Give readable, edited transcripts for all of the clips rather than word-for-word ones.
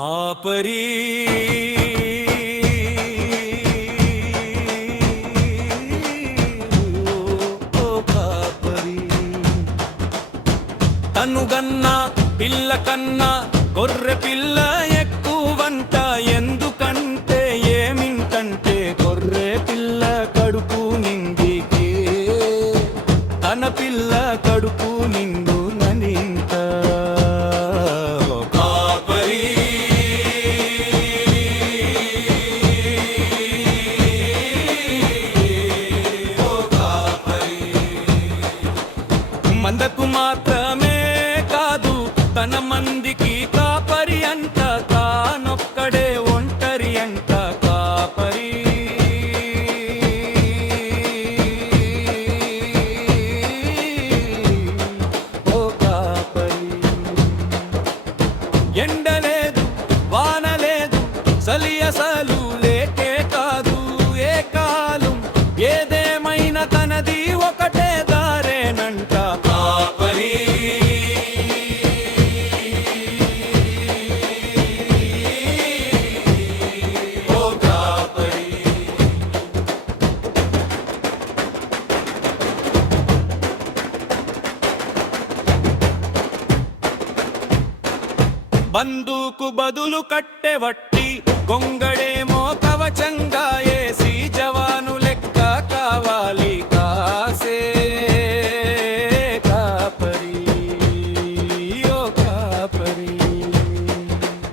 కాపరి తనుగన్న పిల్ల కన్నా గొర్రె పిల్ల ఎక్కువంట. ఎందుకంటే ఏమింటంటే గొర్రె పిల్ల కడుపు నిండికే తన పిల్ల కడుపు నిండుననింట. కాపరి మందకు మాత్రమే కాదు తన మందికి కాపరి అంట. తానొక్కడే ఒంటరి అంట కాపరి. ఓ కాపరి ఎండలేదు వానలేదు చలి అసలు లేకే కాదు. ఏ కాలం ఏదేమైనా తనది ఒకటే దారేనంట కాపరి. బందూకు బదులు కట్టెవట్టి గొంగడేమో కవచంగా ఏసి జవాను లెక్క కావాలి కాసే కాపరి. ఓ కాపరి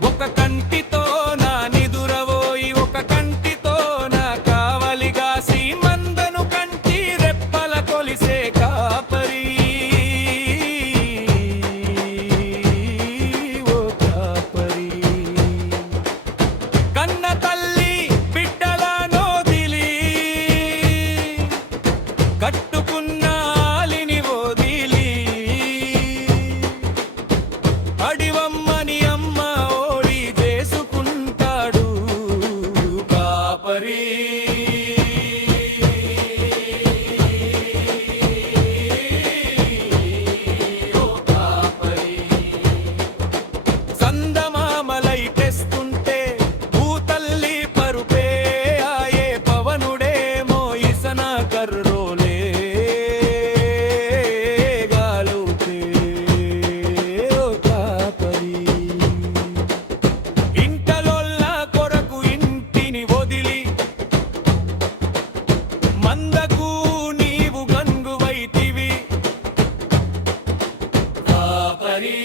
ఒక కంటితో నా నిదురవోయి ఒక కంటితో నా కావలిగాసి మందను కంటి రెప్పల కొలిసే కాపరి. కన్న తల్లి బిడ్డలనోదిలి కట్టుకున్న ఆలిని వదిలి అడివమ్మని అమ్మ ఓడి చేసుకుంటాడు కాపరి. సందమామలై తెస్తుంటే భూతల్లి పరుపే ఆయే. పవనుడేమో ఇసన కర్రోలే గాలుపే. ఓ కాపరి ఇంటలోల్ల కొరకు ఇంటిని వదిలి మందకు నీవు గంగువైతివి కాపరి.